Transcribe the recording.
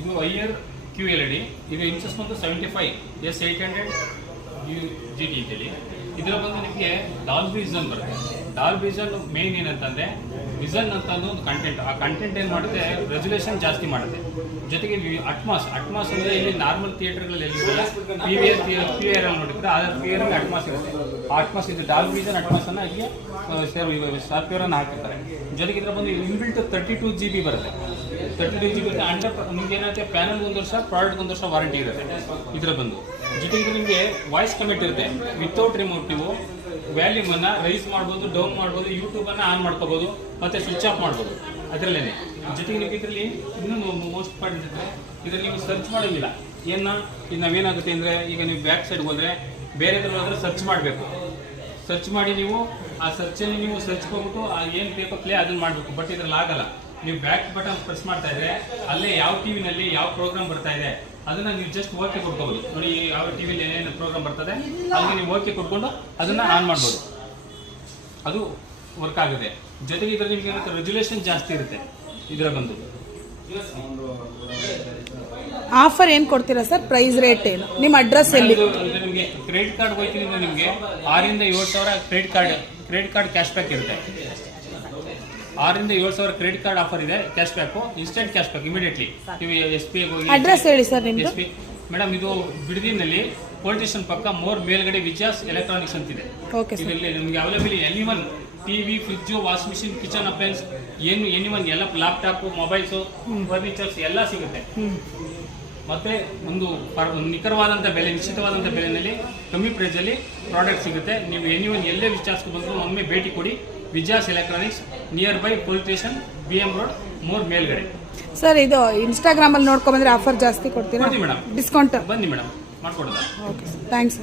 ಇದು IR QLED. ಇದು inches ಬಂದು 75 S800 GT ಅಂತೇಳಿ. ಇದರ ಬಂದು ನಿಮಗೆ ಡಾಲ್ಬಿ ವಿಷನ್ ಬರುತ್ತೆ. ಡಾಲ್ಬಿ ವಿಷನ್ ಮೇನ್ ಏನಂತಂದ್ರೆ ವಿಷನ್ ಅಂತ ಒಂದು ಕಂಟೆಂಟ್. ಆ ಕಂಟೆಂಟ್ ಏನು ಮಾಡುತ್ತೆ, ರೆಸಲ್ಯೂಷನ್ ಜಾಸ್ತಿ ಮಾಡುತ್ತೆ. ಜೊತೆಗೆ ಅಟ್ಮಾಸ್ ಅಂದ್ರೆ ಇಲ್ಲಿ ನಾರ್ಮಲ್ ಥಿಯೇಟರ್ಗಳಲ್ಲಿ PVR ಅಲ್ಲಿ ನೋಡಿದ್ರೆ ಆ PVR ಅಲ್ಲಿ ಅಟ್ಮಾಸ್ ಇರುತ್ತೆ. ಆ ಅಟ್ಮಾಸ್ ಇದು ಡಾಲ್ಬಿ ವಿಷನ್ ಅಟ್ಮಾಸ್ ಅನ್ನ ಇಲ್ಲಿ ಸಾಫ್ಟ್ವೇರ್ ಅನ್ನು ಹಾಕಿರ್ತಾರೆ. ಜೊತೆಗೆ ಇದರ ಬಂದು ಇನ್ಬಿಲ್ಟ್ 32 GB ಬರುತ್ತೆ. 32 GB ಅಂಡರ್ ನಿಮ್ಗೆ ಏನಾಗುತ್ತೆ, ಪ್ಯಾನಲ್ 1 ವರ್ಷ, ಪ್ರಾಡಕ್ಟ್ 1 ವರ್ಷ ವಾರಂಟಿ ಇರುತ್ತೆ ಇದರ ಬಂದು. ಜೊತೆಗೆ ನಿಮಗೆ ವಾಯ್ಸ್ ಕನೆಕ್ಟ್ ಇರುತ್ತೆ. ವಿತೌಟ್ ರಿಮೋಟ್ ನೀವು ವ್ಯಾಲ್ಯೂಮ್ ಅನ್ನ ರೈಸ್ ಮಾಡ್ಬೋದು, ಡೌನ್ ಮಾಡ್ಬೋದು, ಯೂಟ್ಯೂಬ್ ಅನ್ನ ಆನ್ ಮಾಡ್ಕೋಬಹುದು, ಮತ್ತೆ ಸ್ವಿಚ್ ಆಫ್ ಮಾಡ್ಬೋದು ಅದರಲ್ಲೇನೆ. ಜೊತೆಗೆ ನೀವು ಇದರಲ್ಲಿ ಇನ್ನೊಂದು ಮೋಸ್ಟ್ ಇಂಪಾರ್ಟೆಂಟ್ ಇದ್ರೆ ಇದರಲ್ಲಿ ನೀವು ಸರ್ಚ್ ಮಾಡೋಂಗಿಲ್ಲ. ಈಗ ನಾವೇನಾಗುತ್ತೆ ಅಂದ್ರೆ, ಈಗ ನೀವು ಬ್ಯಾಕ್ ಸೈಡ್ ಹೋದ್ರೆ ಬೇರೆದ್ರಲ್ಲಿ ಹೋದ್ರೆ ಸರ್ಚ್ ಮಾಡಬೇಕು. ಸರ್ಚ್ ಮಾಡಿ ನೀವು ಆ ಸರ್ಚಲ್ಲಿ ನೀವು ಸರ್ಚ್ ಹೋಗ್ಬಿಟ್ಟು ಏನು ಬೇಕೋ ಪ್ಲೇ ಅದನ್ನ ಮಾಡಬೇಕು. ಬಟ್ ಇದ್ರಲ್ಲಿ ಆಗಲ್ಲ. ನೀವು ಬ್ಯಾಕ್ ಬಟನ್ ಪ್ರೆಸ್ ಮಾಡ್ತಾ ಇದ್ರೆ ಅಲ್ಲೇ ಯಾವ ಟಿವಿನಲ್ಲಿ ಯಾವ ಪ್ರೋಗ್ರಾಮ್ ಬರ್ತಾ ಇದೆ ಅದನ್ನ ನೀವು ಜಸ್ಟ್ ಓಕೆ ಕೊಡ್ಕೋಬಹುದು. ನೋಡಿ, ಯಾವ ಟಿವಿಲಿ ಏನೇನು ಪ್ರೋಗ್ರಾಮ್ ಬರ್ತದೆ ಅಲ್ಲಿ ನೀವು ಓಕೆ ಕೊಟ್ಕೊಂಡು ಅದನ್ನ ಆನ್ ಮಾಡ್ಬೋದು. ಅದು ವರ್ಕ್ ಆಗುತ್ತೆ. ಜೊತೆಗೆ ಇದರಲ್ಲಿ ನಿಮಗೆ ರೆಗ್ಯುಲೇಷನ್ ಜಾಸ್ತಿ ಇರುತ್ತೆ ಇದರ ಬಂದು. ಆಫರ್ ಏನು ಕೊಡ್ತೀರಾ ಸರ್? ಪ್ರೈಸ್ ರೇಟ್ ಏನು? ನಿಮ್ಮ ಅಡ್ರೆಸ್ ಎಲ್ಲಿ? ನಿಮಗೆ ಕ್ರೆಡಿಟ್ ಕಾರ್ಡ್ ಹೋಗ್ತೀನಿ ಅಂದ್ರೆ ನಿಮಗೆ 6 ರಿಂದ 7 ಸಾವಿರ ಕ್ರೆಡಿಟ್ ಕಾರ್ಡ್ ಕ್ಯಾಶ್ ಬ್ಯಾಕ್ ಇರುತ್ತೆ. 6 ರಿಂದ 7 ಸಾವಿರ ಕ್ರೆಡಿಟ್ ಕಾರ್ಡ್ ಆಫರ್ ಇದೆ. Cash back, instant cash back immediately. ನೀವು SP ಹೋಗಿ ಅಡ್ರೆಸ್ ಹೇಳಿ ಸರ್ ನಿಮ್ದು. SP ಮೇಡಮ್, ಇದು ಬಿಡದಿನಲ್ಲಿ ಪೊಲೀಸ್ ಸ್ಟೇಷನ್ ಪಕ್ಕ ಮೋರ್ ಮೇಲ್ಗಡೆ ವಿಜಯಾಸ್ ಎಲೆಕ್ಟ್ರಾನಿಕ್ಸ್ ಅಂತಿದೆ. ಇದರಲ್ಲಿ ನಿಮಗೆ available anyone TV, fridge, washing machine, kitchen appliances, anyone ಎಲ್ಲ, ಲ್ಯಾಪ್ಟಾಪ್, ಮೊಬೈಲ್ಸ್, ಫರ್ನಿಚರ್ಸ್ ಎಲ್ಲ ಸಿಗುತ್ತೆ. ಮತ್ತೆ ಒಂದು ನಿಖರವಾದಂಥ ಬೆಲೆ, ನಿಶ್ಚಿತವಾದಂಥ ಬೆಲೆಯಲ್ಲಿ ಕಮ್ಮಿ ಪ್ರೈಸಲ್ಲಿ ಪ್ರಾಡಕ್ಟ್ ಸಿಗುತ್ತೆ. ನೀವು ಎನಿವನ್ ಎಲ್ಲೇ ವಿಚಾರಿಸ್ಕೊಂಡು ಬಂದರೂ ಒಮ್ಮೆ ಭೇಟಿ ಕೊಡಿ. Vijaya's electronics, near by police station, BM road, More ಮೇಲ್ಗಡೆ. ಸರ್, ಇದು ಇನ್ಸ್ಟಾಗ್ರಾಮ್ ಅಲ್ಲಿ ನೋಡ್ಕೊಂಡ್ಬಂದ್ರೆ ಆಫರ್ ಜಾಸ್ತಿ ಕೊಡ್ತೀರಾ? ಮೇಡಮ್, ಡಿಸ್ಕೌಂಟ್ ಬನ್ನಿ ಮೇಡಮ್, ಮಾಡ್ಕೊಡೋಣ. Okay, thanks.